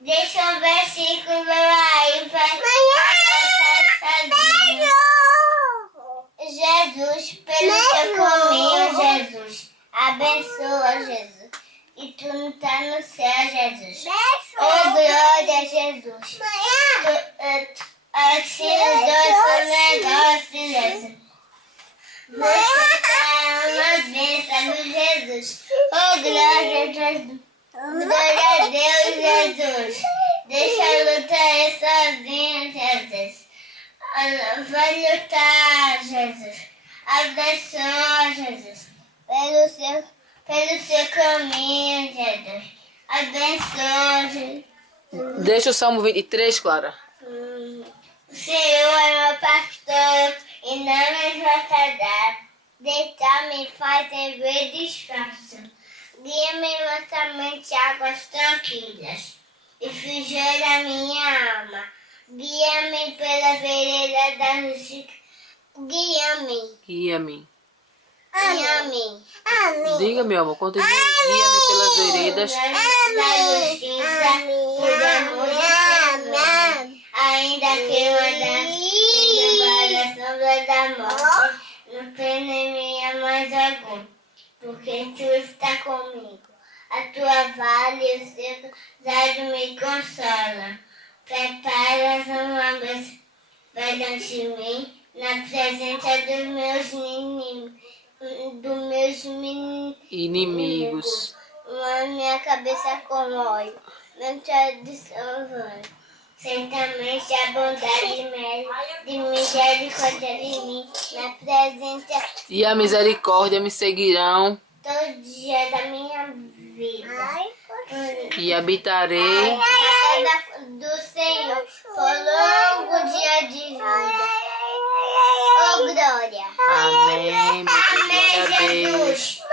Deixa um versículo aí pra Jesus, pelo teu caminho, Jesus. Abençoa, Jesus. E tu não tá no céu, Jesus. Oh, glória, Jesus. Auxílio do negócio, Jesus. Você é uma bênção, Jesus. Oh, glória, Jesus. Glória a Deus, Jesus. Deixa eu lutar aí sozinho, Jesus. Vai lutar, Jesus. Abençoa, Jesus. Pelo seu caminho, Jesus. Abençoa, Jesus. Deixa o Salmo 23, Clara. O Senhor é meu pastor e não me faltará. Deitar-me faz em verdes pastos. Guia-me mansamente a águas tranquilas e refrigera minha alma. Guia-me pela vereda da justiça. Guia-me. Guia-me. Guia-me. Diga, meu amor, continue. Guia-me pelas veredas. Da justiça, por amor do Senhor. Ainda que eu andasse pela sombra da morte, não temerei mais algum, porque tu está comigo. A tua vara e o seu cajado me consolam. Preparas uma mesa perante de mim, na presença dos meus Inimigos. Minha cabeça com óleo, meu tradição vã. Certamente a bondade de misericórdia de mim, na presença E a misericórdia me seguirão. todo dia da minha vida. E habitarei. Na casa do Senhor, por longo dia de vida. Oh, glória! Amém, meu Deus, glória a Amém, Deus. Jesus!